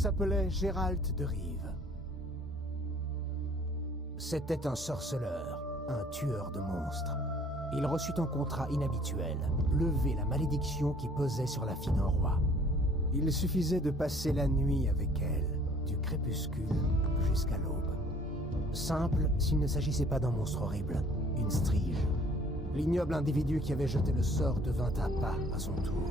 s'appelait Gérald de Rive. C'était un sorceleur, un tueur de monstres. Il reçut un contrat inhabituel, lever la malédiction qui pesait sur la fille d'un roi. Il suffisait de passer la nuit avec elle, du crépuscule jusqu'à l'aube. Simple s'il ne s'agissait pas d'un monstre horrible, une strige. L'ignoble individu qui avait jeté le sort devint à pas à son tour.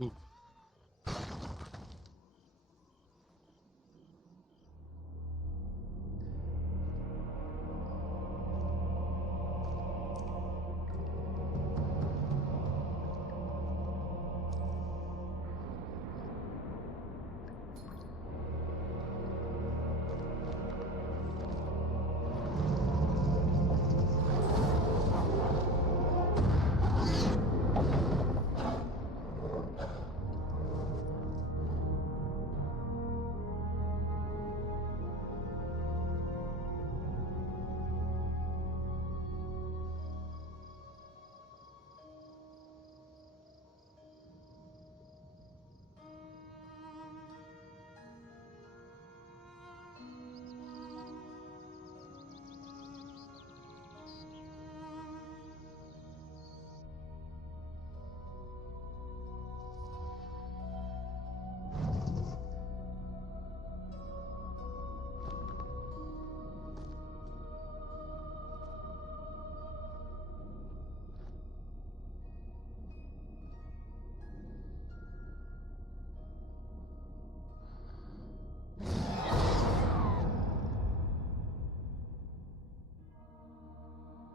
Ouh.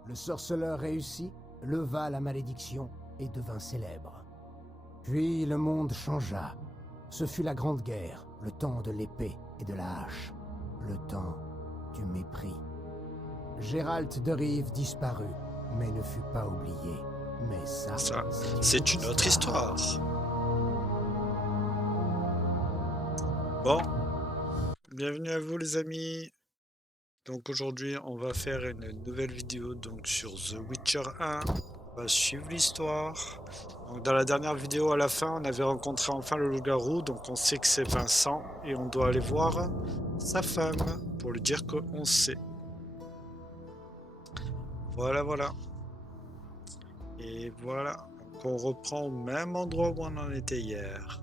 Le sorceleur réussit, leva la malédiction et devint célèbre. Puis le monde changea. Ce fut la Grande Guerre, le temps de l'épée et de la hache, le temps du mépris. Géralt de Rive disparut, mais ne fut pas oublié. Mais ça, c'est une autre histoire. Bon, bienvenue à vous les amis. Donc aujourd'hui on va faire une nouvelle vidéo donc sur The Witcher 1. On va suivre l'histoire. Donc dans la dernière vidéo à la fin on avait rencontré enfin le loup-garou, donc on sait que c'est Vincent et on doit aller voir sa femme pour lui dire qu'on sait. Voilà. Et voilà, donc on reprend au même endroit où on en était hier.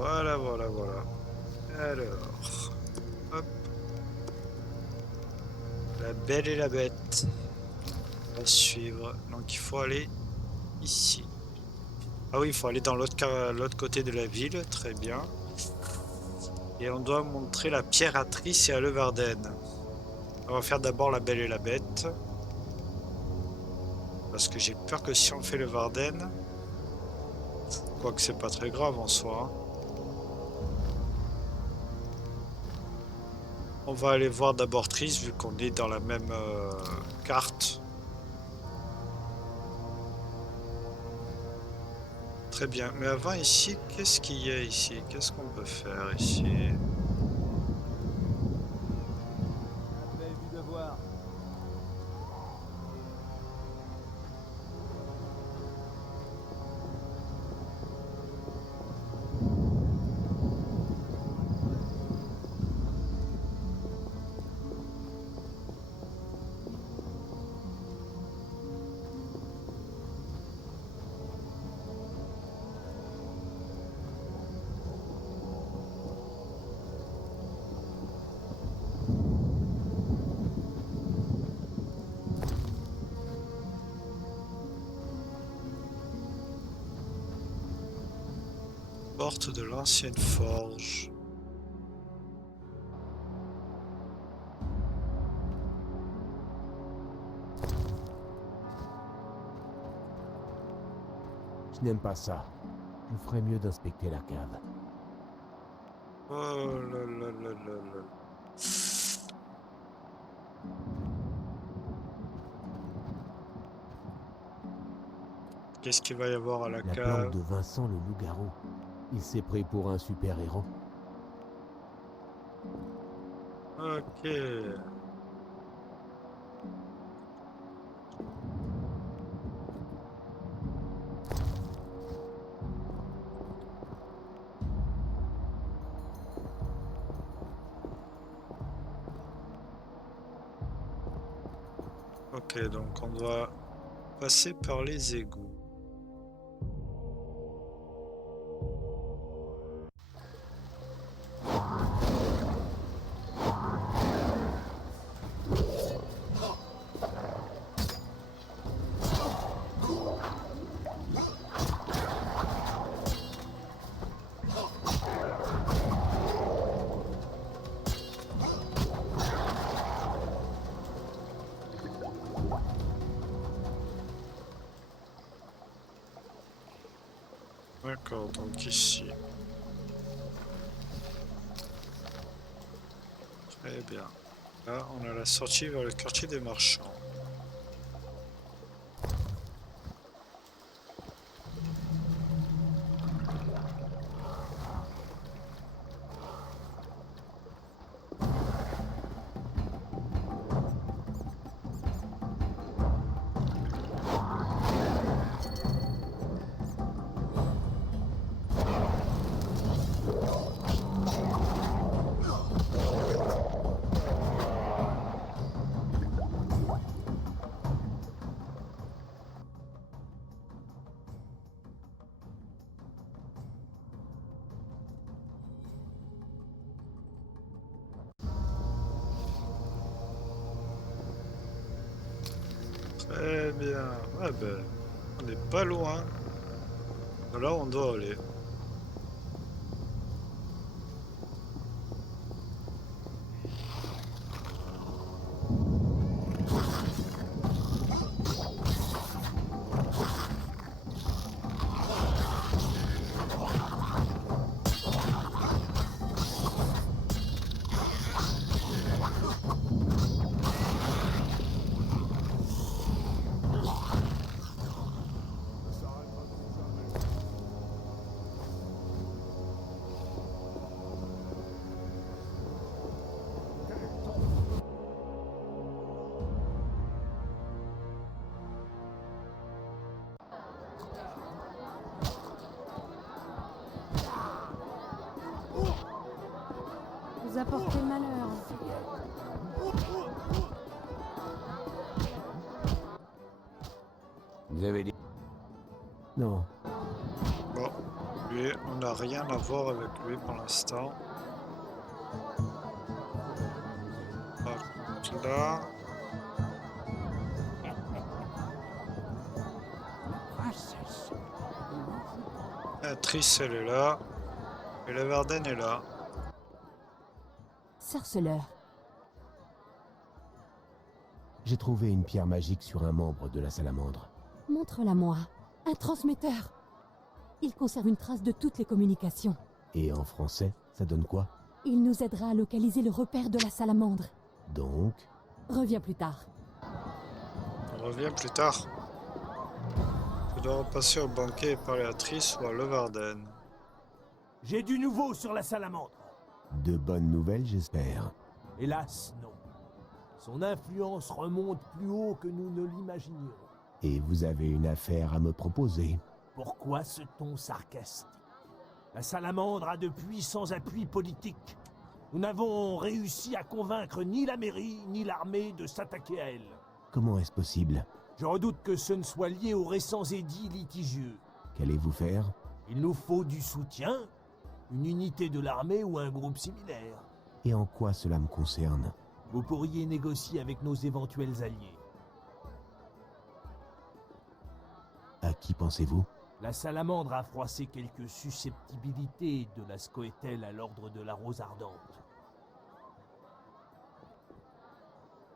Voilà. Alors, hop. La Belle et la Bête. On va suivre. Donc il faut aller ici. Ah oui, il faut aller dans l'autre côté de la ville. Très bien. Et on doit montrer la pierre à Triss et à Levarden. On va faire d'abord la Belle et la Bête. Parce que j'ai peur que si on fait Levarden... Quoique c'est pas très grave en soi. On va aller voir d'abord Triss vu qu'on est dans la même carte. Très bien. Mais avant ici, qu'est-ce qu'il y a ici? Qu'est-ce qu'on peut faire ici? Porte de l'ancienne forge. Je n'aime pas ça. Je ferais mieux d'inspecter la cave. Oh là. Qu'est-ce qu'il va y avoir à la La cave? plante de Vincent le loup-garou. Il s'est pris pour un super-héros. Ok. Ok, donc on doit passer par les égouts. D'accord, donc ici. Très bien. Là, on a la sortie vers le quartier des marchands. Très bien. Ouais, ben, on n'est pas loin. Là, on doit aller. Vous apportez malheur. Vous avez dit... Non, Bon, lui, on n'a rien à voir avec lui pour l'instant. Hop, là. La Triss, elle est là. Et la Varden est là. Sarceleur. J'ai trouvé une pierre magique sur un membre de la salamandre. Montre-la-moi. Un transmetteur. Il conserve une trace de toutes les communications. Et en français, ça donne quoi? Il nous aidera à localiser le repère de la salamandre. Donc... Reviens plus tard. On revient plus tard. Je dois repasser au banquet et parler à Triss ou à Levarden. J'ai du nouveau sur la salamandre. De bonnes nouvelles, j'espère. Hélas, non. Son influence remonte plus haut que nous ne l'imaginions. Et vous avez une affaire à me proposer. Pourquoi ce ton sarcastique? La salamandre a de puissants appuis politiques. Nous n'avons réussi à convaincre ni la mairie, ni l'armée de s'attaquer à elle. Comment est-ce possible? Je redoute que ce ne soit lié aux récents édits litigieux. Qu'allez-vous faire? Il nous faut du soutien, une unité de l'armée ou un groupe similaire. Et en quoi cela me concerne? Vous pourriez négocier avec nos éventuels alliés. À qui pensez-vous? La salamandre a froissé quelques susceptibilités de la Scoëtelle à l'ordre de la Rose Ardente.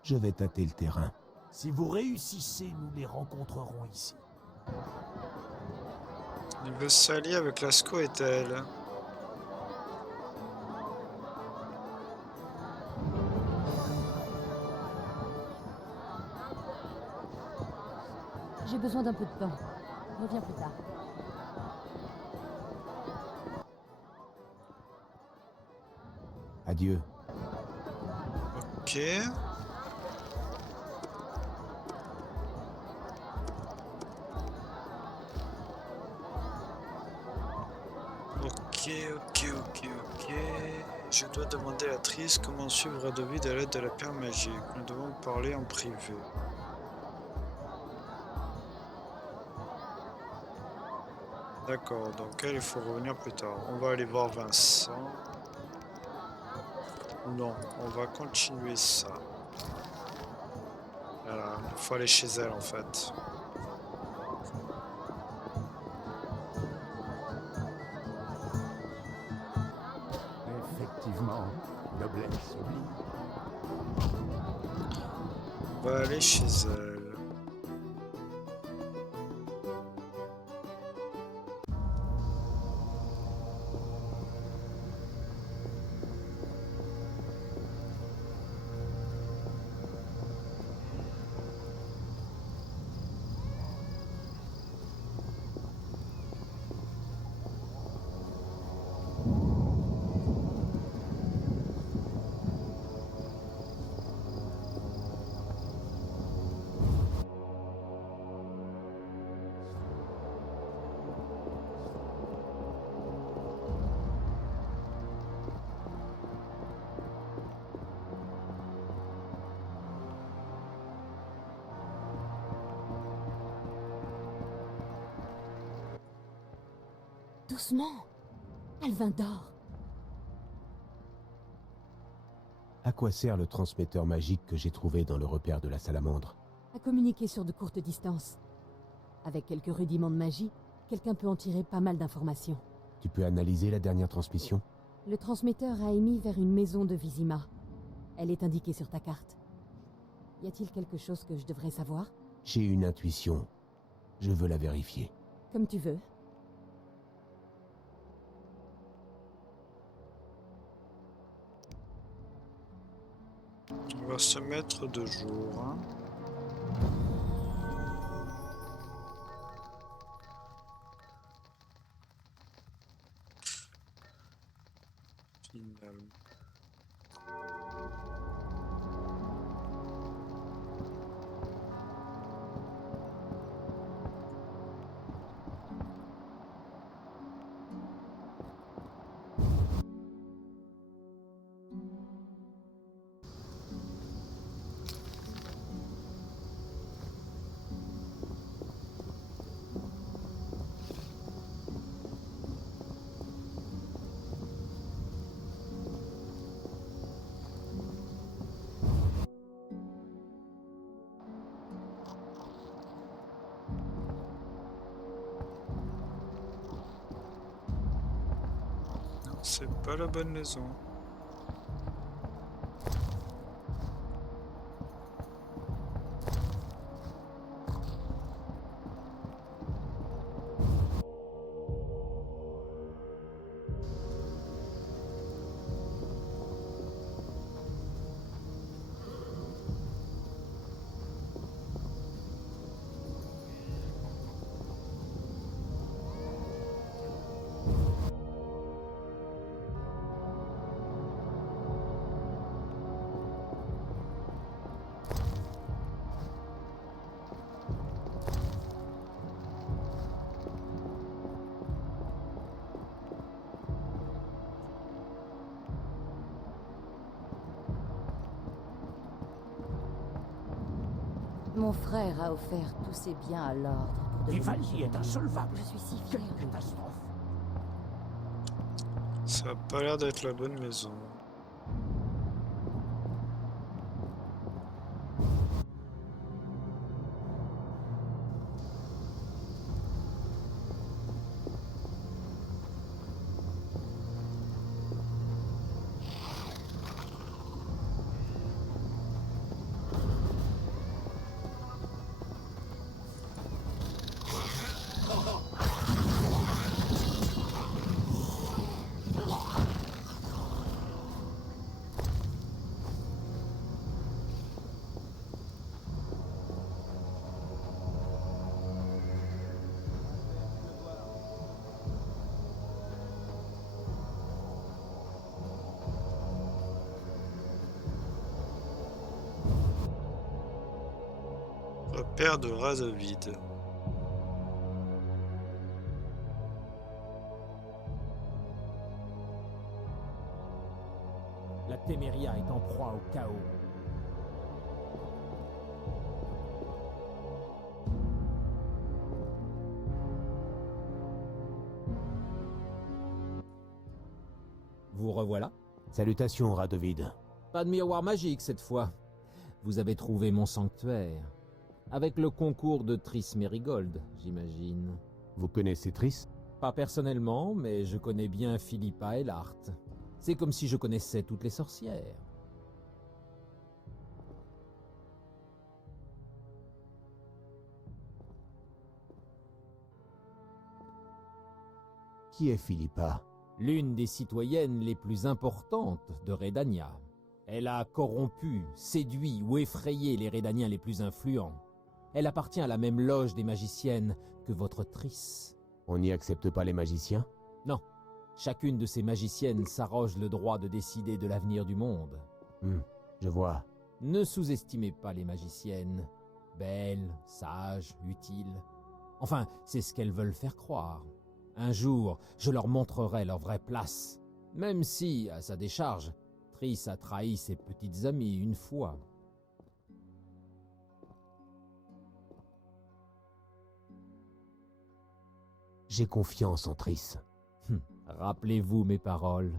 Je vais tâter le terrain. Si vous réussissez, nous les rencontrerons ici. Il veut s'allier avec la Scoëtelle. J'ai besoin d'un peu de temps. Reviens plus tard. Adieu. Ok. Ok. Je dois demander à Triss comment suivre Radovid à l'aide de la pierre magique. Nous devons parler en privé. D'accord, donc elle, il faut revenir plus tard. On va aller voir Vincent. Non, on va continuer ça. Voilà, il faut aller chez elle en fait. effectivement, noblesse oblige. On va aller chez elle. Doucement. Alvin dort. À quoi sert le transmetteur magique que j'ai trouvé dans le repère de la salamandre? À communiquer sur de courtes distances. Avec quelques rudiments de magie, quelqu'un peut en tirer pas mal d'informations. Tu peux analyser la dernière transmission? Le transmetteur a émis vers une maison de Vizima. Elle est indiquée sur ta carte. Y a-t-il quelque chose que je devrais savoir? J'ai une intuition. Je veux la vérifier. Comme tu veux. On va se mettre de jour. Hein. Finalement. C'est pas la bonne maison. Mon frère a offert tous ses biens à l'ordre. pour devenir Vivaldi est chevalier. insolvable. Je suis si Quelle fière de lui. catastrophe. Ça a pas l'air d'être la bonne maison. Repère de Radovid. La Téméria est en proie au chaos. Vous revoilà. Salutations, Radovid. Pas de miroir magique cette fois. Vous avez trouvé mon sanctuaire. Avec le concours de Triss Merigold, j'imagine. Vous connaissez Triss? Pas personnellement, mais je connais bien Philippa et l'Art. C'est comme si je connaissais toutes les sorcières. Qui est Philippa? L'une des citoyennes les plus importantes de Redania. Elle a corrompu, séduit ou effrayé les Redaniens les plus influents. Elle appartient à la même loge des magiciennes que votre Triss. On n'y accepte pas les magiciens? Non, chacune de ces magiciennes s'arroge le droit de décider de l'avenir du monde. Je vois. Ne sous-estimez pas les magiciennes. Belles, sages, utiles. Enfin, c'est ce qu'elles veulent faire croire. Un jour, je leur montrerai leur vraie place. Même si, à sa décharge, Triss a trahi ses petites amies une fois. J'ai confiance en Triss. Rappelez-vous mes paroles.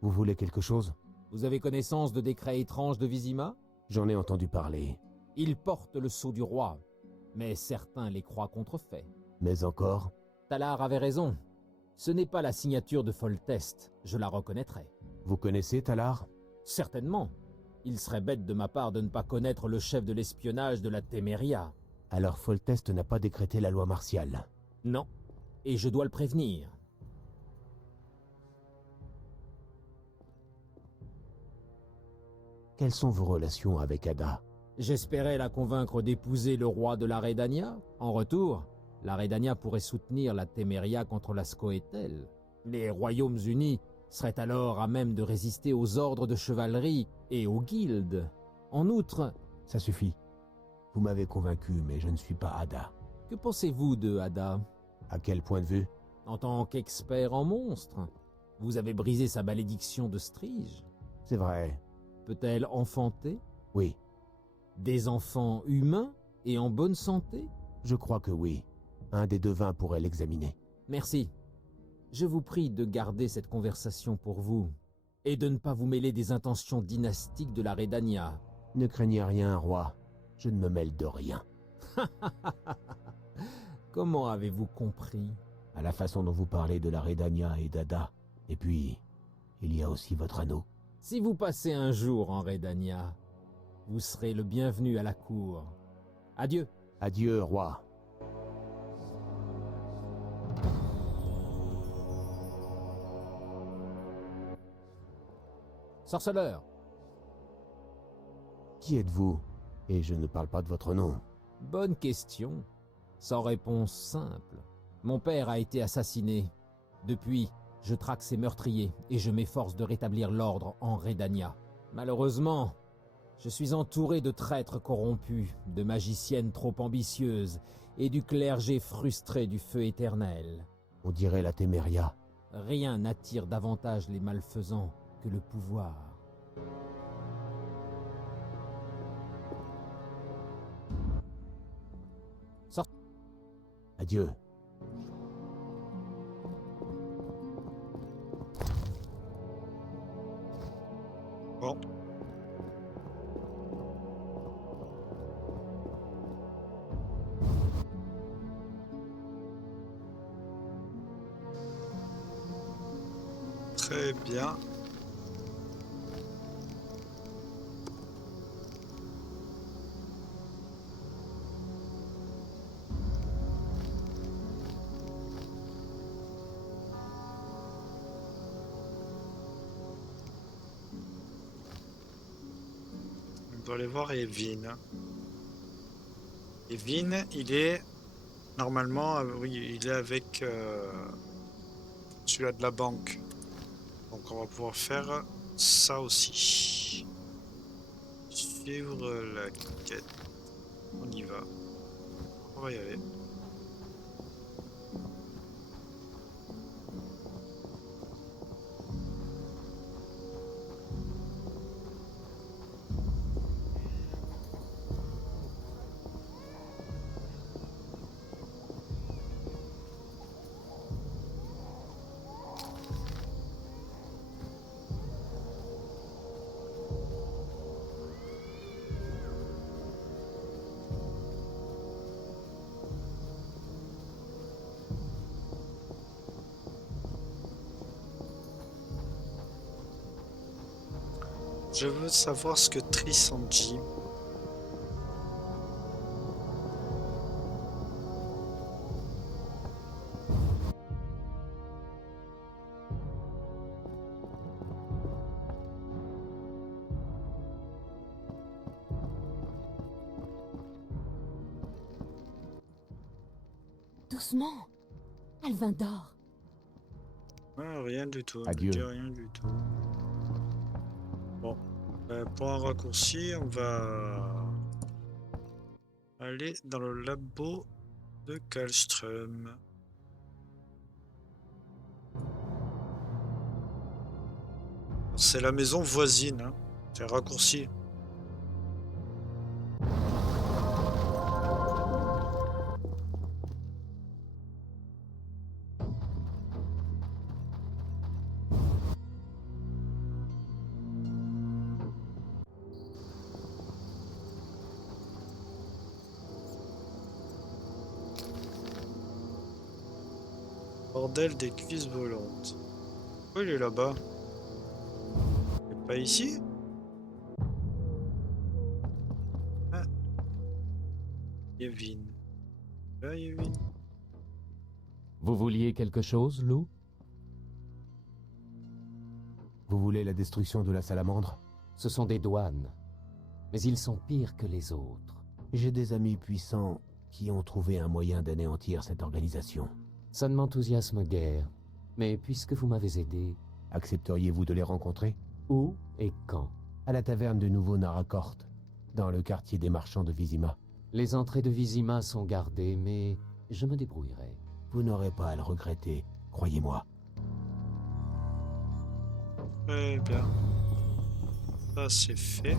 Vous voulez quelque chose? Vous avez connaissance de décrets étranges de Vizima? J'en ai entendu parler. Ils portent le sceau du roi, mais certains les croient contrefaits. Mais encore? Talar avait raison. Ce n'est pas la signature de Foltest, je la reconnaîtrai. Vous connaissez Talar? Certainement. Il serait bête de ma part de ne pas connaître le chef de l'espionnage de la Téméria. Alors Foltest n'a pas décrété la loi martiale. Non, et je dois le prévenir. Quelles sont vos relations avec Ada? J'espérais la convaincre d'épouser le roi de la Redania. En retour, la Redania pourrait soutenir la Téméria contre la Scoétel. Les Royaumes Unis seraient alors à même de résister aux ordres de chevalerie et aux guildes. En outre, Ça suffit. Vous m'avez convaincu, mais je ne suis pas Ada. que pensez-vous de Ada? À quel point de vue? En tant qu'expert en monstres, vous avez brisé sa malédiction de Strige. C'est vrai. Peut-elle enfanter? Oui, Des enfants humains et en bonne santé? je crois que oui. Un des devins pourrait l'examiner. Merci. Je vous prie de garder cette conversation pour vous, et de ne pas vous mêler des intentions dynastiques de la Redania. Ne craignez rien, roi. Je ne me mêle de rien. Comment avez-vous compris? À la façon dont vous parlez de la Redania et d'Ada. Et puis, il y a aussi votre anneau. Si vous passez un jour en Redania, vous serez le bienvenu à la cour. Adieu. Adieu, roi. Sorceleur, Qui êtes-vous? Et je ne parle pas de votre nom. bonne question. Sans réponse simple. Mon père a été assassiné. Depuis, je traque ses meurtriers et je m'efforce de rétablir l'ordre en Redania. Malheureusement, je suis entouré de traîtres corrompus, de magiciennes trop ambitieuses et du clergé frustré du feu éternel. On dirait la Téméria. Rien n'attire davantage les malfaisants que le pouvoir. Adieu. Bon. Très bien. On doit aller voir Evin. Evin, il est normalement, oui, il est avec celui-là de la banque. Donc on va pouvoir faire ça aussi. Suivre la quête. On y va. On va y aller. Je veux savoir ce que Triss en dit. Doucement. Alvindor. Ah, rien du tout. Adieu. Elle dit rien du tout. Bon, pour un raccourci, on va aller dans le labo de Kallström. C'est la maison voisine, hein. C'est un raccourci. Bordel des cuisses volantes. Oh, il est là-bas. Il est pas ici? Ah. Yevin. Là, Yevin. Vous vouliez quelque chose, Lou? Vous voulez la destruction de la salamandre? Ce sont des douanes. Mais ils sont pires que les autres. J'ai des amis puissants qui ont trouvé un moyen d'anéantir cette organisation. Ça ne m'enthousiasme guère. Mais puisque vous m'avez aidé, Accepteriez-vous de les rencontrer? où et quand? À la taverne de Nouveau Naracoort, dans le quartier des marchands de Vizima. Les entrées de Vizima sont gardées, mais je me débrouillerai. Vous n'aurez pas à le regretter, croyez-moi. Très bien. Ça, c'est fait.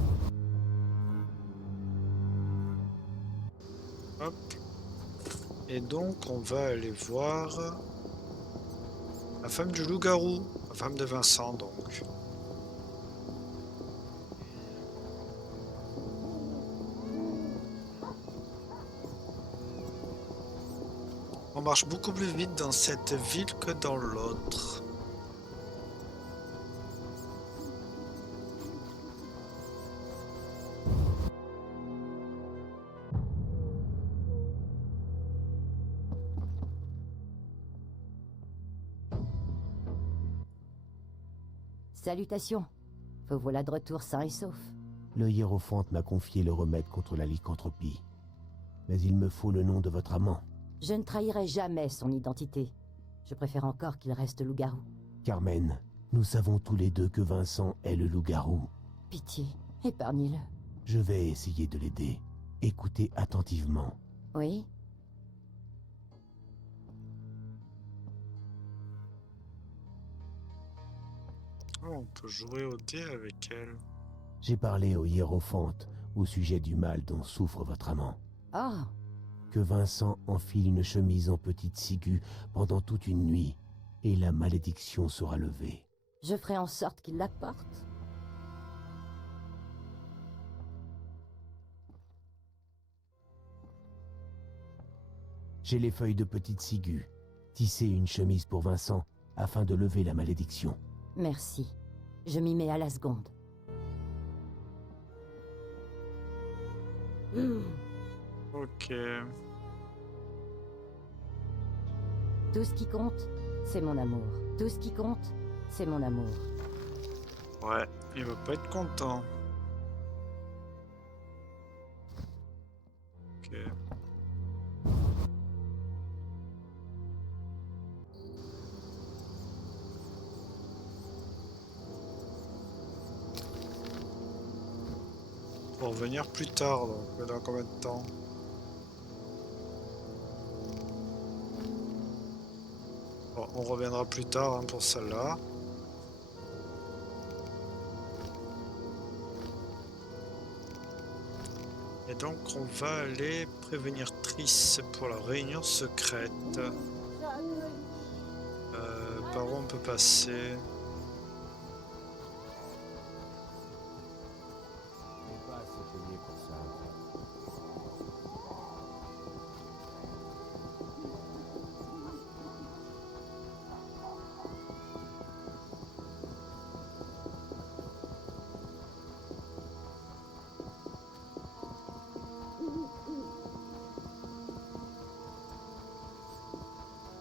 Hop. Et donc, on va aller voir la femme du loup-garou, la femme de Vincent, donc. On marche beaucoup plus vite dans cette ville que dans l'autre. Salutations. Vous voilà de retour sain et sauf. Le hiérophante m'a confié le remède contre la lycanthropie. Mais il me faut le nom de votre amant. Je ne trahirai jamais son identité. Je préfère encore qu'il reste loup-garou. Carmen, nous savons tous les deux que Vincent est le loup-garou. Pitié, épargnez-le. Je vais essayer de l'aider. Écoutez attentivement. Oui? Oh, on peut jouer au dé avec elle. J'ai parlé au hiérophante au sujet du mal dont souffre votre amant. Ah, Que Vincent enfile une chemise en petite ciguë pendant toute une nuit, et la malédiction sera levée. je ferai en sorte qu'il la porte. J'ai les feuilles de petite ciguë. Tissez une chemise pour Vincent afin de lever la malédiction. Merci. Je m'y mets à la seconde. Ok. Tout ce qui compte, c'est mon amour. Tout ce qui compte, c'est mon amour. Ouais, il va pas être content. Ok. Pour revenir plus tard, donc dans combien de temps? Bon, on reviendra plus tard hein, pour celle-là. Et donc on va aller prévenir Triss pour la réunion secrète. Par où on peut passer?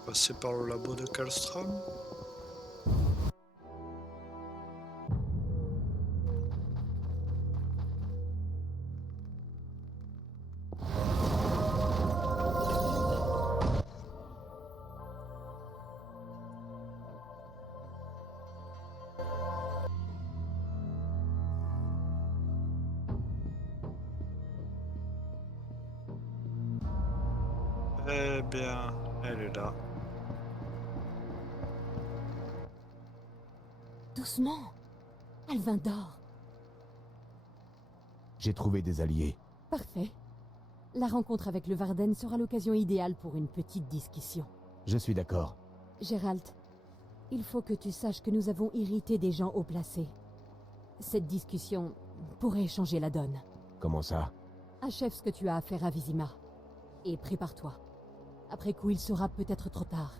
Passer par le labo de Kallstrom. Eh bien, elle est là. Doucement. Alvin dort. J'ai trouvé des alliés. Parfait. La rencontre avec le Varden sera l'occasion idéale pour une petite discussion. Je suis d'accord. Gérald, il faut que tu saches que nous avons irrité des gens haut placés. Cette discussion pourrait changer la donne. Comment ça? Achève ce que tu as à faire à Vizima. Et prépare-toi. Après coup, il sera peut-être trop tard.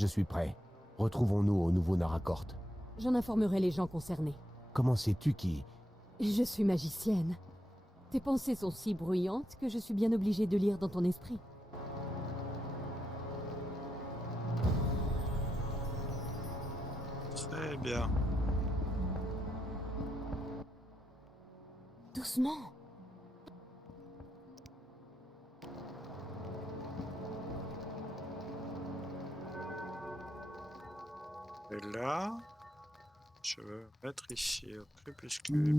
Je suis prêt. Retrouvons-nous au nouveau Naracoort. J'en informerai les gens concernés. Comment sais-tu qui... Je suis magicienne. Tes pensées sont si bruyantes que je suis bien obligée de lire dans ton esprit. Très bien. Doucement. Et là, je vais mettre ici au crépuscule.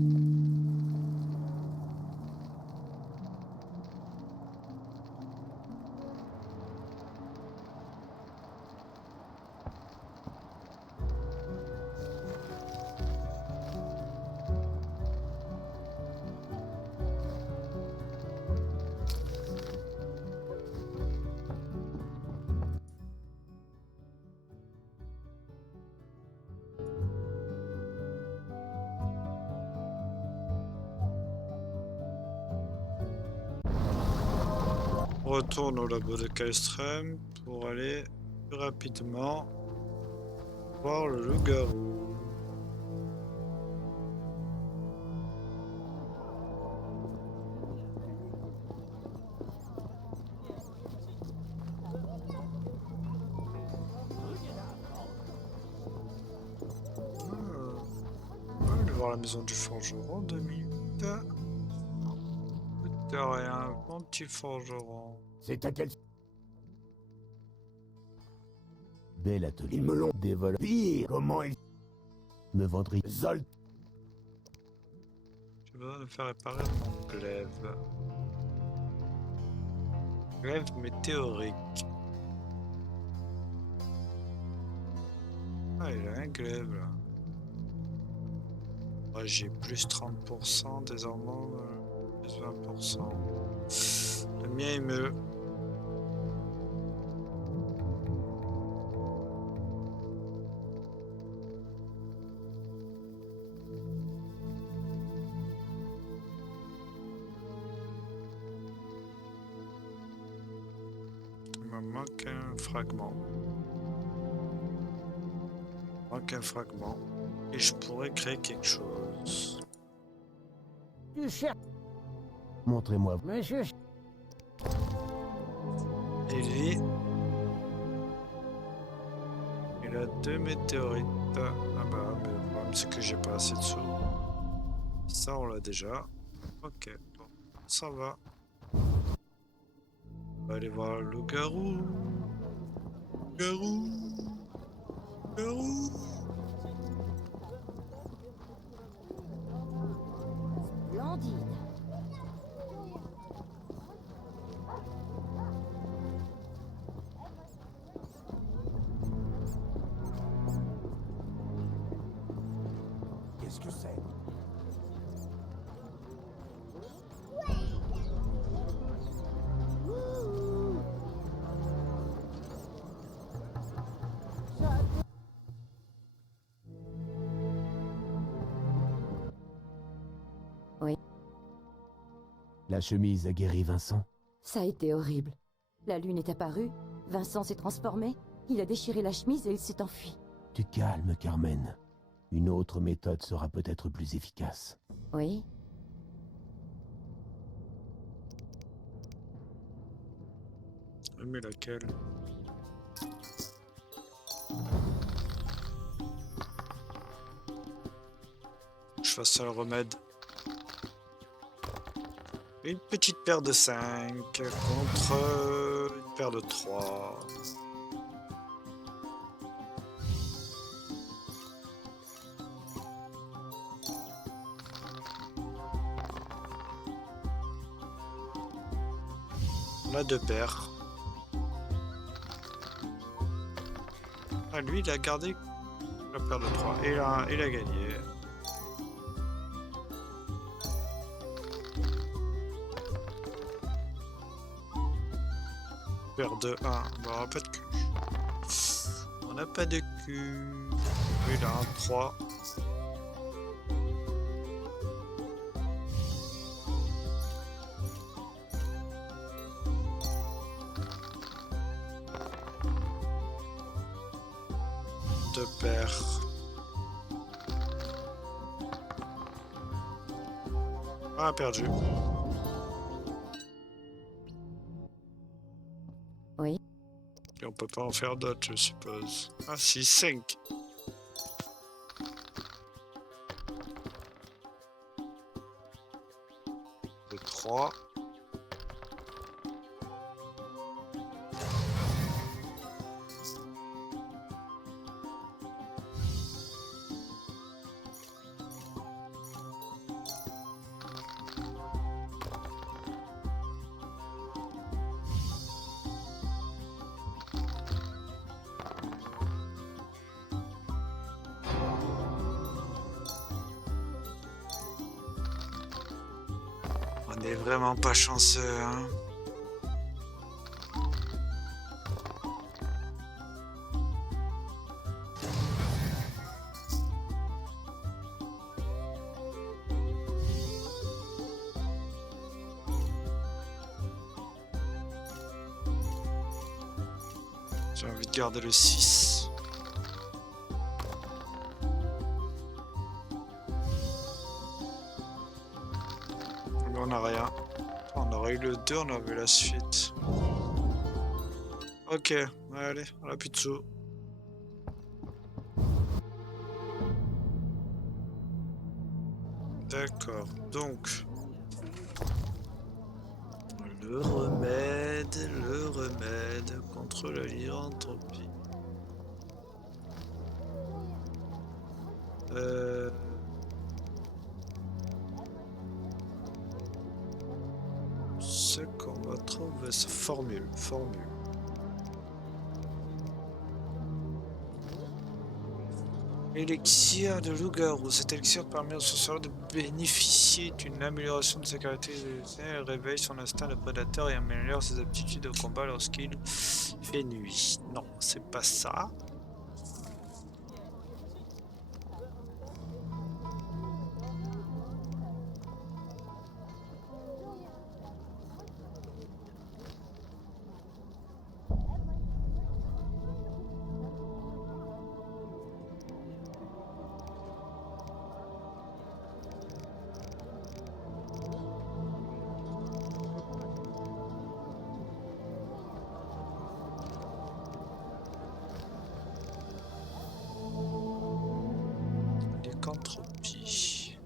On retourne au labo de Kallström pour aller plus rapidement voir le loup-garou. On va aller voir la maison du forgeron 2 minutes. De rien, mon petit forgeron. C'est à quel... Bel atelier. Ils me l'ont... Des vols. Pire. Comment ils... Me vendredi. Zolt. Je vais me faire réparer mon glaive. Glaive météorique. Ah, il a un glaive là. Ouais, j'ai plus 30% désormais. Plus 20%. Le mien il me... Il me manque un fragment. Il me manque un fragment. Et je pourrais créer quelque chose. Tu cherches... Montrez-moi. Monsieur... Et lui, il a 2 météorites. Ah bah, mais le problème c'est que j'ai pas assez de sous. Ça on l'a déjà. Ok, bon, ça va. On va aller voir le loup-garou. Loup-garou. Loup-garou. Splendide. Qu'est-ce que c'est? Oui, La chemise a guéri Vincent. ça a été horrible. La lune est apparue, Vincent s'est transformé, il a déchiré la chemise et il s'est enfui. Tu calmes, Carmen. Une autre méthode sera peut-être plus efficace. Oui, Mais laquelle? Je fasse un remède. Une petite paire de 5 contre une paire de 3. On a 2 paires. Ah, lui, il a gardé la paire de 3. Et il a gagné. Paire de 1. Bon, on n'a pas de cul. On n'a pas de cul. Lui, il a un 3. Ah, perdu. Oui. Et on peut pas en faire d'autres, je suppose. Ah si, 5. De 3. On est vraiment pas chanceux, hein. J'ai envie de garder le 6. Mais on n'a rien. On aurait eu le 2, on aurait eu la suite. Ok, allez, on a plus de sous. D'accord, donc... Le remède contre la lyranthropie. Ce qu'on va trouver, c'est formule. Élixir de loup-garou. Cet élixir permet au sorcier de bénéficier d'une amélioration de sa caractéristique. Il réveille son instinct de prédateur et améliore ses aptitudes au combat lorsqu'il fait nuit. Non, c'est pas ça. Lycanthropie.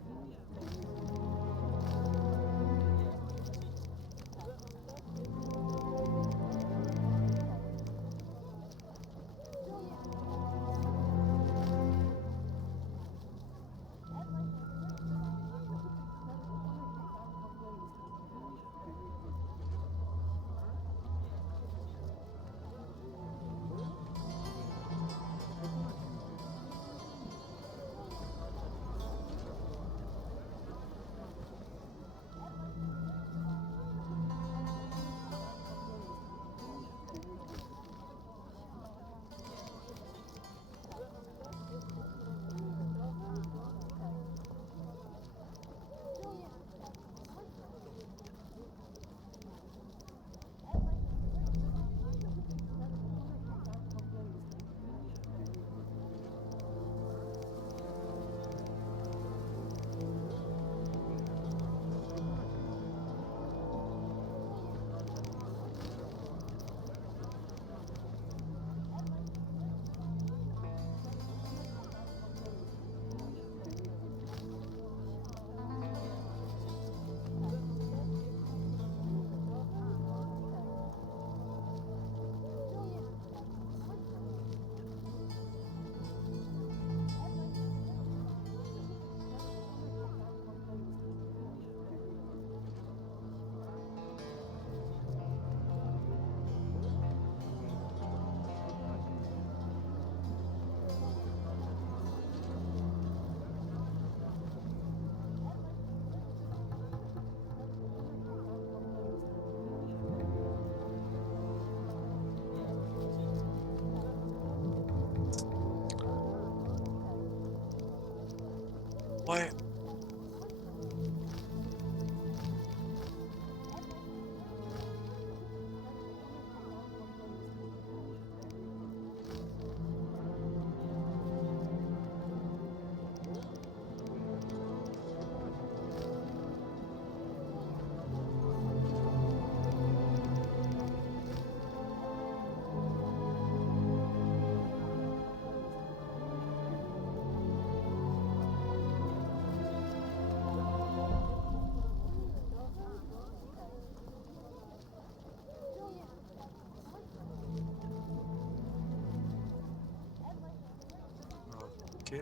Ouais. Ok.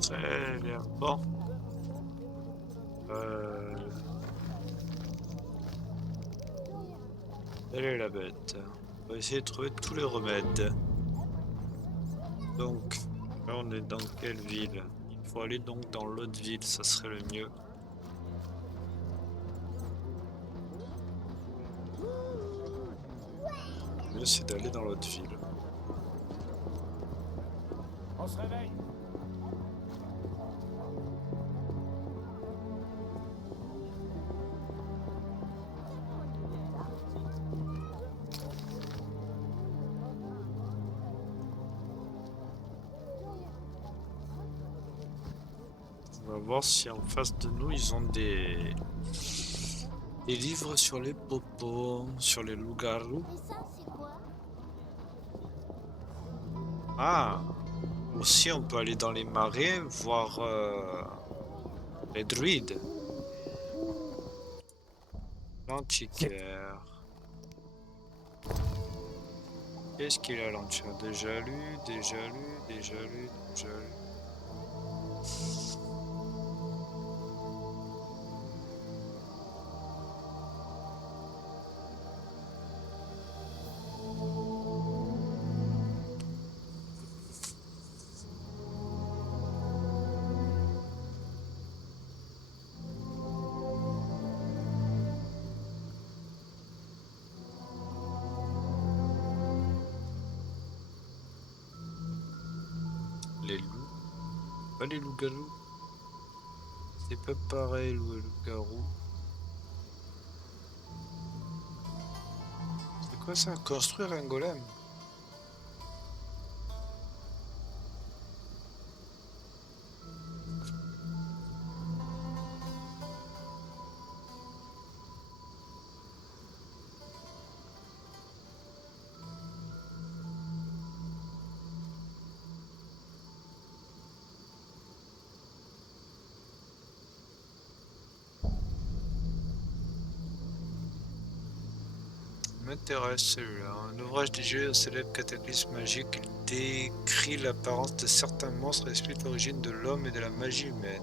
Très bien. Bon. Elle est la bête. On va essayer de trouver tous les remèdes. Donc, là on est dans quelle ville? Il faut aller donc dans l'autre ville, ça serait le mieux. Le mieux c'est d'aller dans l'autre ville. On se réveille. On va voir si en face de nous ils ont des livres sur les popos, sur les loups-garous. Ah, aussi on peut aller dans les marais voir les druides. L'antiquaire. Qu'est-ce qu'il a l'antiquaire? Déjà lu, déjà lu, déjà lu, déjà lu. Les loups, pas les loups-garous. C'est pas pareil, loup-garou. C'est quoi ça? Construire un golem? M'intéresse celui-là. Un ouvrage dédié au célèbre cataclysme magique, il décrit l'apparence de certains monstres et explique l'origine de l'homme et de la magie humaine.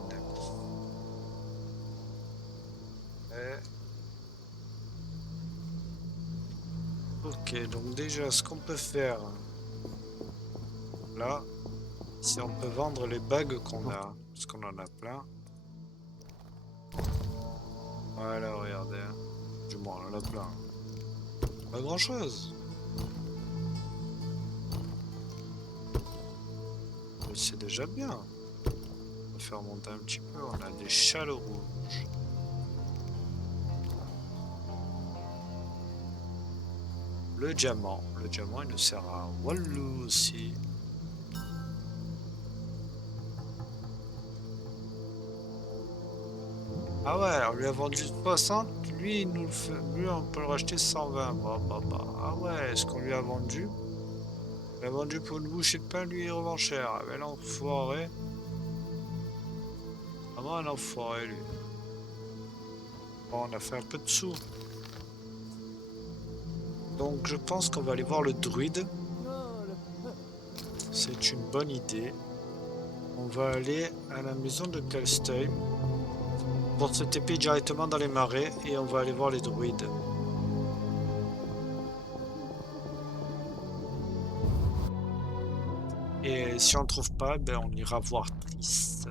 Ok, donc déjà, ce qu'on peut faire là, c'est on peut vendre les bagues qu'on a, parce qu'on en a plein. Voilà, regardez. Du moins, on en a plein. Pas grand chose. Mais c'est déjà bien. On va faire monter un petit peu. On a des châles rouges. Le diamant. Le diamant, il nous sert à Walou aussi. Ah ouais, on lui a vendu 60, lui, il nous le fait, lui on peut le racheter 120. Ah ouais, est-ce qu'on lui a vendu? Il a vendu pour une bouchée de pain, lui il revend cher. Ah mais l'enfoiré. Vraiment un enfoiré lui. Bon, on a fait un peu de sous. Donc je pense qu'on va aller voir le druide. C'est une bonne idée. On va aller à la maison de Kalstein pour se TP directement dans les marais et on va aller voir les druides. Et si on ne trouve pas, ben on ira voir Tri. Nice.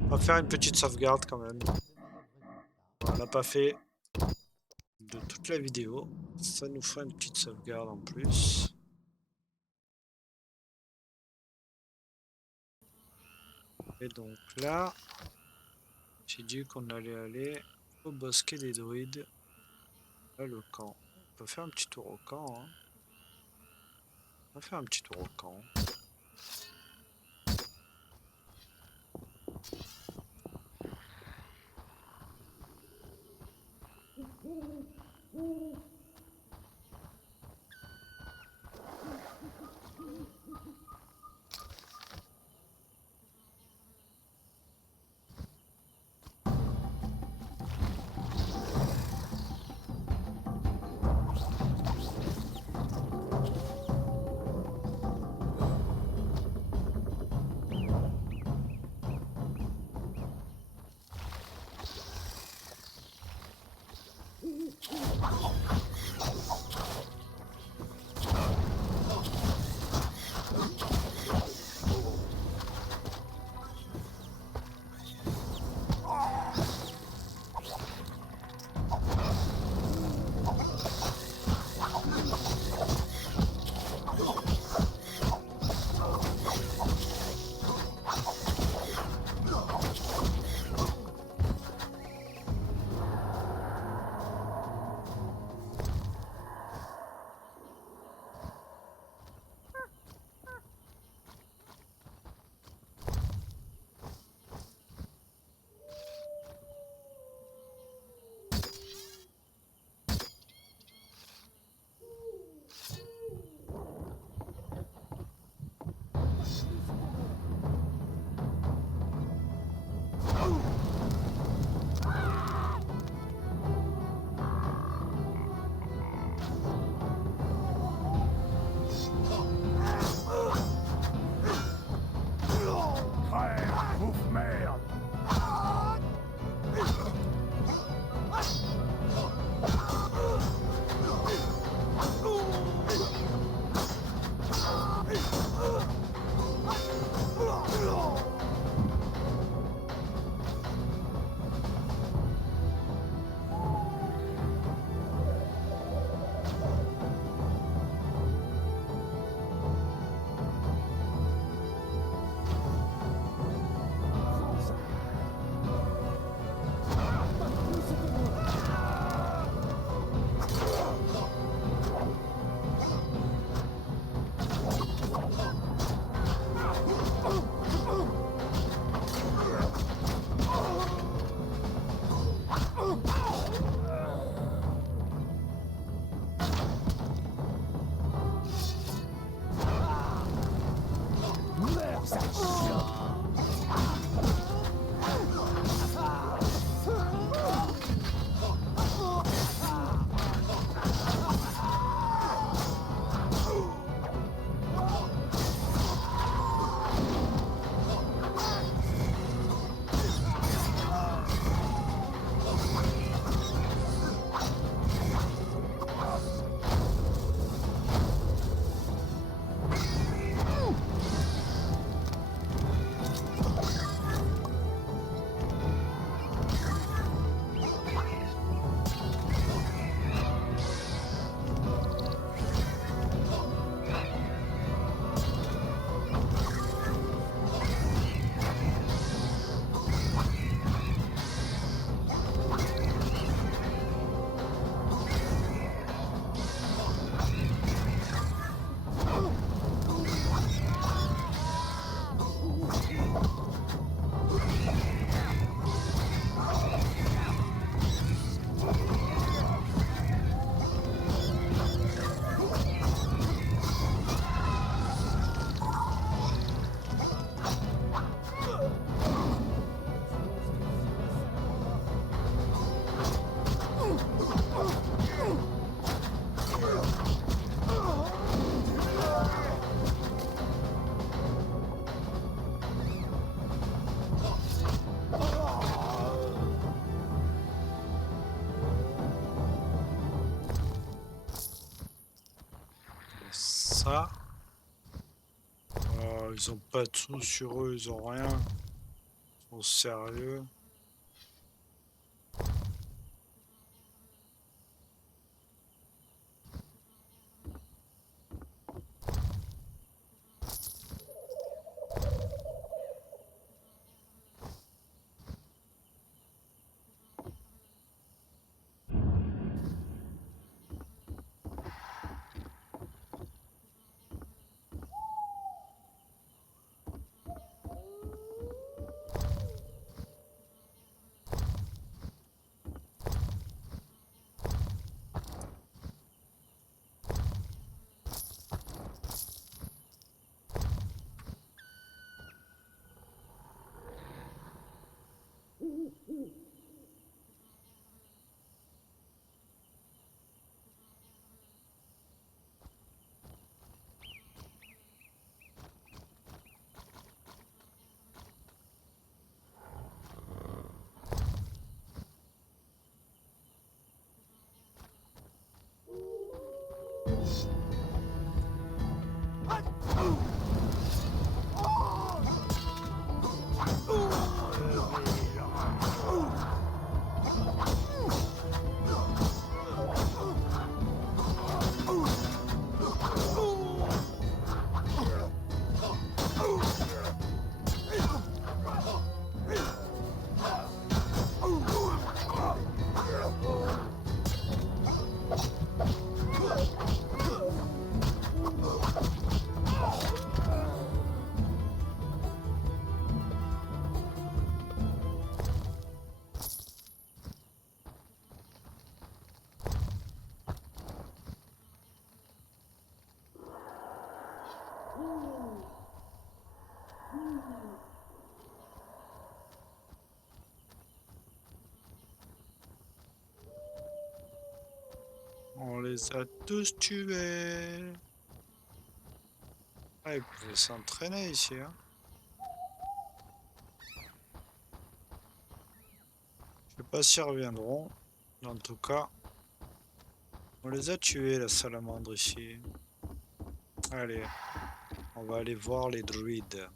On va faire une petite sauvegarde quand même. On l'a pas fait de toute la vidéo. Ça nous fera une petite sauvegarde en plus. Et donc là, j'ai dit qu'on allait aller au bosquet des druides. Là, le camp. On peut faire un petit tour au camp. Hein. On va faire un petit tour au camp. ça. Ils ont pas de sous sur eux, ils ont rien. Ils sont sérieux. On les a tous tués. Ah, ils pouvaient s'entraîner ici, hein. Je sais pas s'ils reviendront. En tout cas, on les a tués, la salamandre ici. Allez, on va aller voir les druides.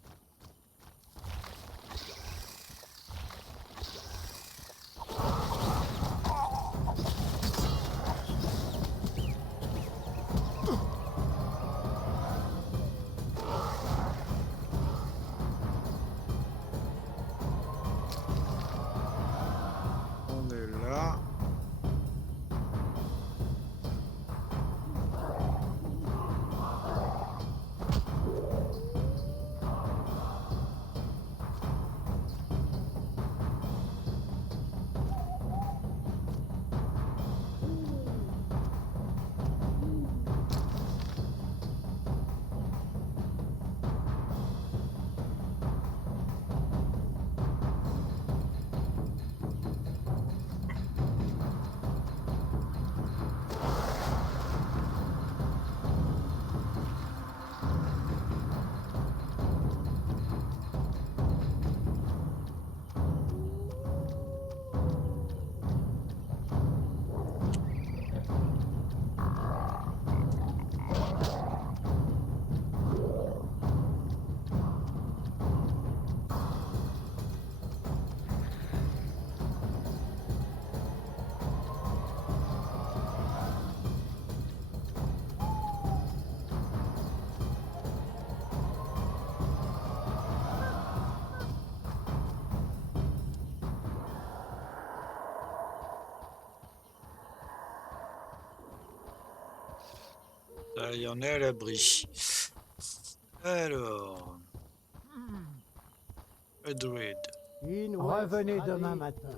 On est là. Là, il y en est à l'abri. Alors, le druide. Revenez demain matin.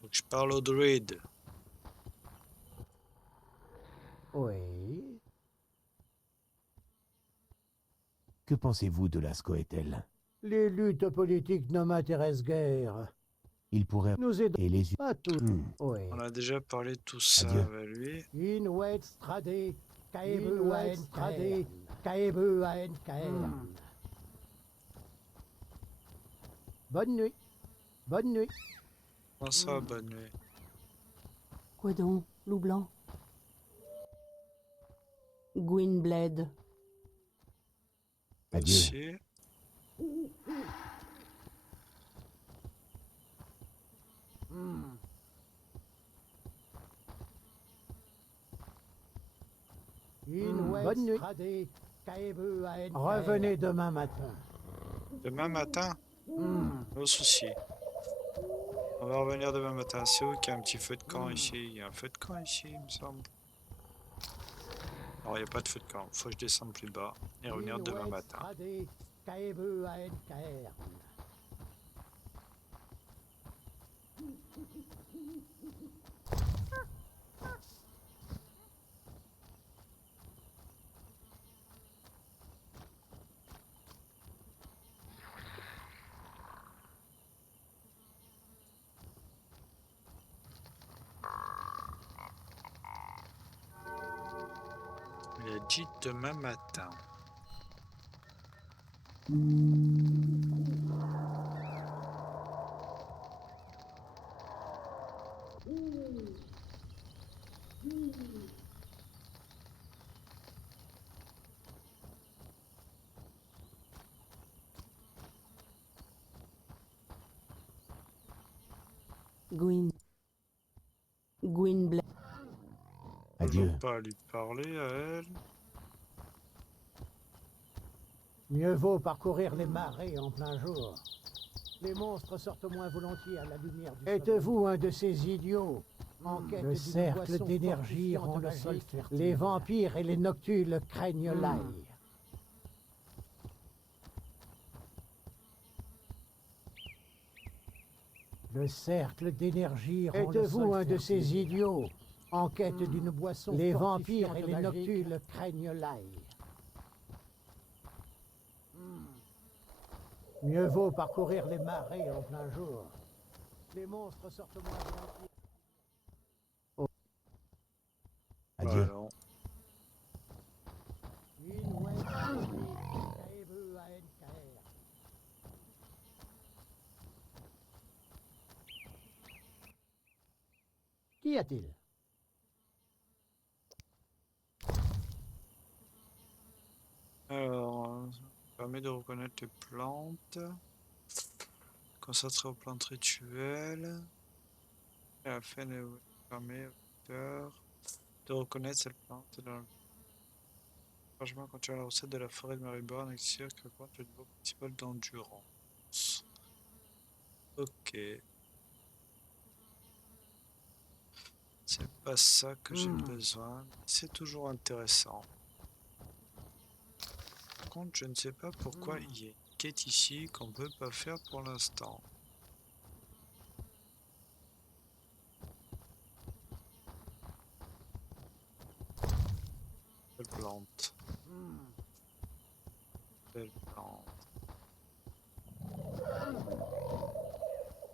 Donc je parle au druide. Oui. Que pensez-vous de la Scoetel? Les luttes politiques ne m'intéressent guère. Il pourrait Nous aidons et les pas tous. Oui. On a déjà parlé de tout ça Adieu. avec lui. Inuit Strade, Kaebu Strade, Kaebu ANKR. Bonne nuit. Bonne nuit. Comment ça, bonne nuit? Quoi donc, loup blanc? Gwynblade. Adieu. Aussi. Bonne nuit. Revenez demain matin. Demain matin? Pas souci. On va revenir demain matin. C'est où qu'il y a un petit feu de camp ici? Il y a un feu de camp ici, il me semble. Alors, il n'y a pas de feu de camp. Faut que je descende plus bas et revenir demain matin. Il a dit demain matin. Gwynblade. Adieu. Faut pas lui parler à elle. Mieux vaut parcourir les marais en plein jour. Les monstres sortent moins volontiers à la lumière du soleil. Êtes-vous un de ces idiots en quête Le cercle d'énergie rend le sol fertile. Les vampires et les noctules craignent l'ail. Le cercle d'énergie rend le sol Êtes-vous un de ces idiots en quête d'une boisson Les vampires et les noctules craignent l'ail. Mieux vaut parcourir les marais en plein jour. Les monstres sortent moins volontiers. Adieu. Alors, Qu'y a-t-il? ça permet de reconnaître les plantes. Concentrer aux plantes rituelles. Et à la fin, permet de reconnaître cette plante dans le changement contient la recette de la forêt de Maribor, un elixir qui augmente le niveau principal d'endurance. Ok. C'est pas ça que j'ai besoin. C'est toujours intéressant. Par contre, je ne sais pas pourquoi il y a une quête ici qu'on peut pas faire pour l'instant. Belle plante. Belle plante.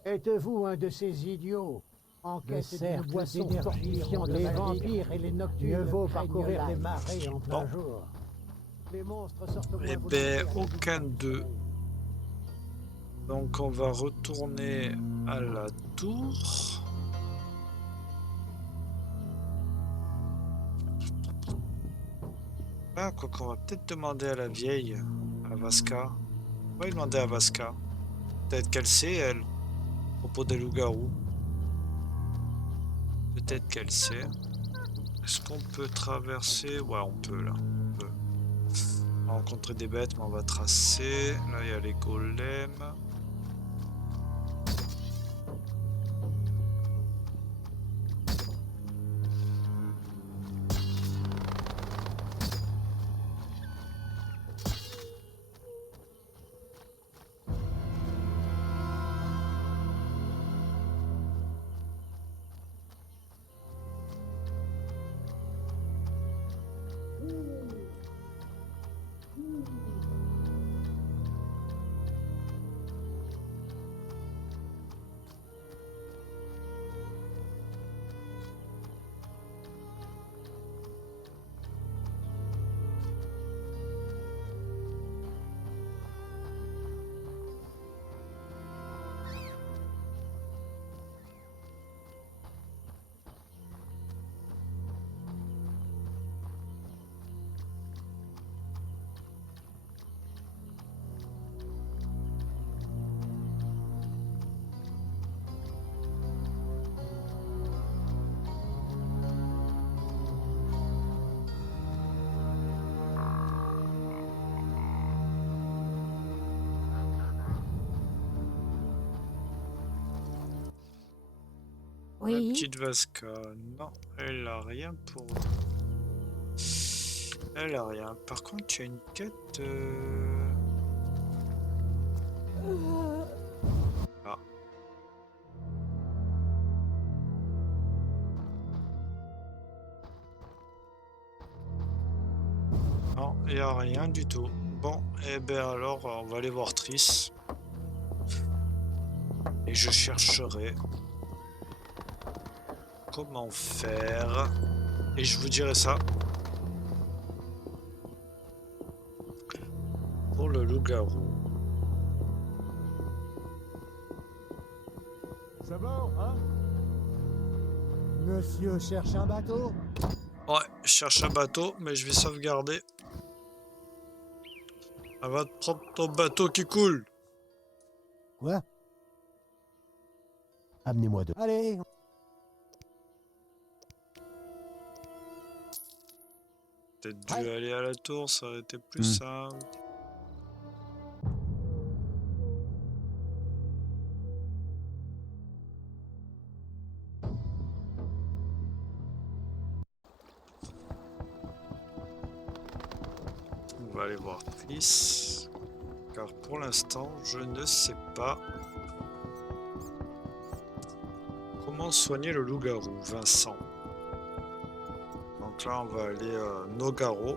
Êtes-vous un de ces idiots en quête d'une boisson fortifiante Les vampires et les noctules Mieux vaut parcourir les marais en plein jour. Les monstres sortent moins Eh volontiers ben, à la aucun lumière du d'eux. soleil. Donc on va retourner à la tour. Ah, quoi qu'on va peut-être demander à la vieille, à Vasca. On va lui demander à Vasca. Peut-être qu'elle sait, elle, à propos des loups-garous. Peut-être qu'elle sait. Est-ce qu'on peut traverser? Ouais, on peut là. On peut. On va rencontrer des bêtes, mais on va tracer. Là, il y a les golems. La Oui. petite Vasca, non, elle a rien pour nous. Elle a rien. Par contre, tu as une quête. Ah. Non, il n'y a rien du tout. Bon, et ben alors, on va aller voir Triss. Et je chercherai comment faire. Et je vous dirai ça. Pour le loup-garou. C'est bon, hein? Monsieur cherche un bateau? Ouais, je cherche un bateau, mais je vais sauvegarder. Elle va te prendre ton bateau qui coule. Quoi? Amenez-moi de... Allez, Peut-être dû aller à la tour, ça aurait été plus simple. On va aller voir Triss. Car pour l'instant, je ne sais pas comment soigner le loup-garou, Vincent. Donc là, on va aller à Nogaro.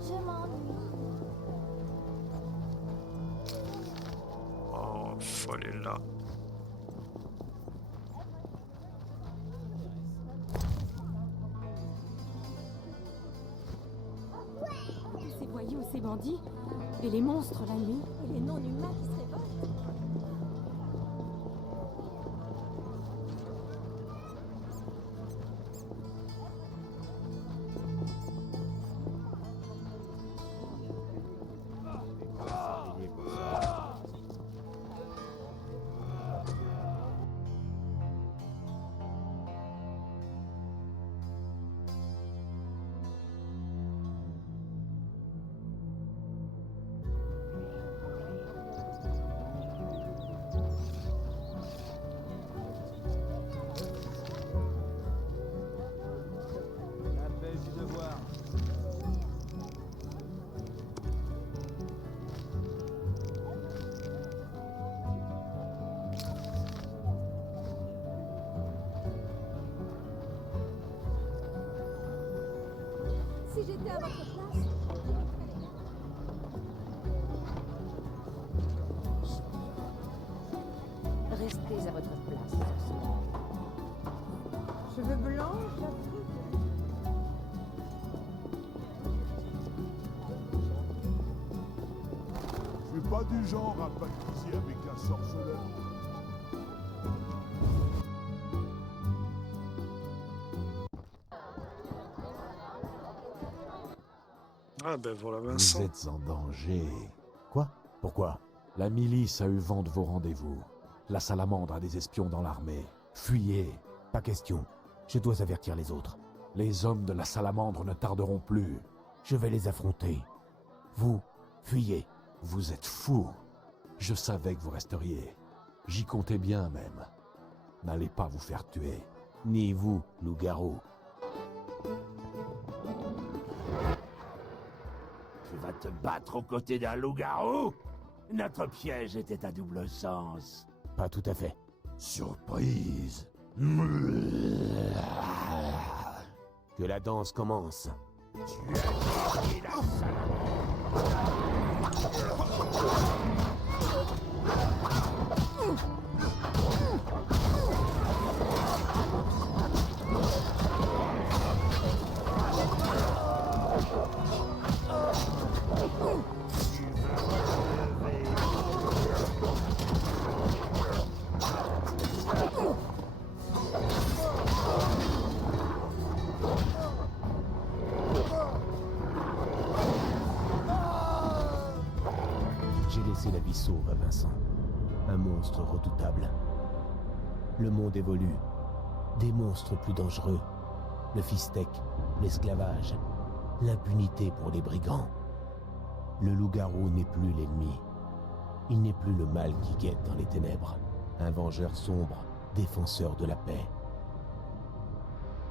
Je m'ennuie. Oh, faut aller là. Ces voyous, ces bandits, et les monstres la nuit, et les non-humains qui se révoltent. Si j'étais à votre place, restez à votre place. Cheveux blancs, Je suis pas du genre à pactiser avec un sorceleur. Ah ben voilà Vous Vincent. êtes en danger. Quoi? Pourquoi? La milice a eu vent de vos rendez-vous. La salamandre a des espions dans l'armée. Fuyez. Pas question. Je dois avertir les autres. Les hommes de la salamandre ne tarderont plus. Je vais les affronter. Vous, fuyez. Vous êtes fous. Je savais que vous resteriez. J'y comptais bien même. N'allez pas vous faire tuer. Ni vous, loup-garou. Tu vas te battre aux côtés d'un loup-garou? Notre piège était à double sens. Pas tout à fait. Surprise. Que la danse commence. Tu as détruit la salamandre. J'ai laissé la vie sauve à Vincent. Un monstre redoutable. Le monde évolue. Des monstres plus dangereux. Le fistek, l'esclavage, l'impunité pour les brigands. Le loup-garou n'est plus l'ennemi. Il n'est plus le mal qui guette dans les ténèbres. Un vengeur sombre, défenseur de la paix.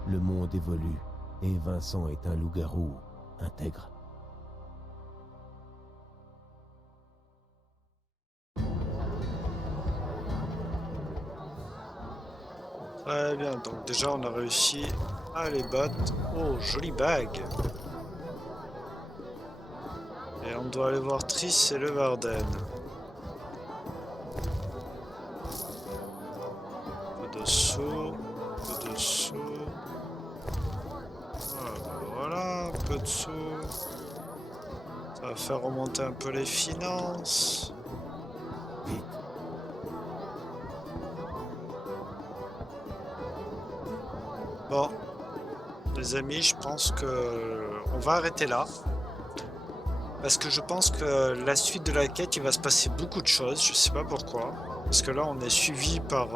Le monde évolue, et Vincent est un loup-garou intègre. Très bien, donc déjà on a réussi à les battre. Oh, jolie bague. Et on doit aller voir Triss et le Varden. Peu de saut, peu de saut. Voilà, un peu de saut. Ça va faire remonter un peu les finances. Vite. Bon, les amis, je pense que on va arrêter là. Parce que je pense que la suite de la quête, il va se passer beaucoup de choses. Je sais pas pourquoi. Parce que là, on est suivi par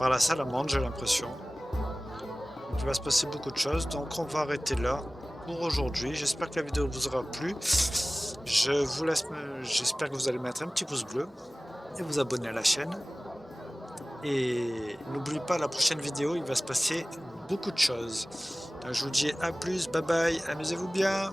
la salamandre, j'ai l'impression. Donc, il va se passer beaucoup de choses. Donc, on va arrêter là pour aujourd'hui. J'espère que la vidéo vous aura plu. Je vous laisse. J'espère que vous allez mettre un petit pouce bleu et vous abonner à la chaîne. Et n'oubliez pas, la prochaine vidéo, il va se passer beaucoup de choses. Donc, je vous dis à plus, bye bye, amusez-vous bien.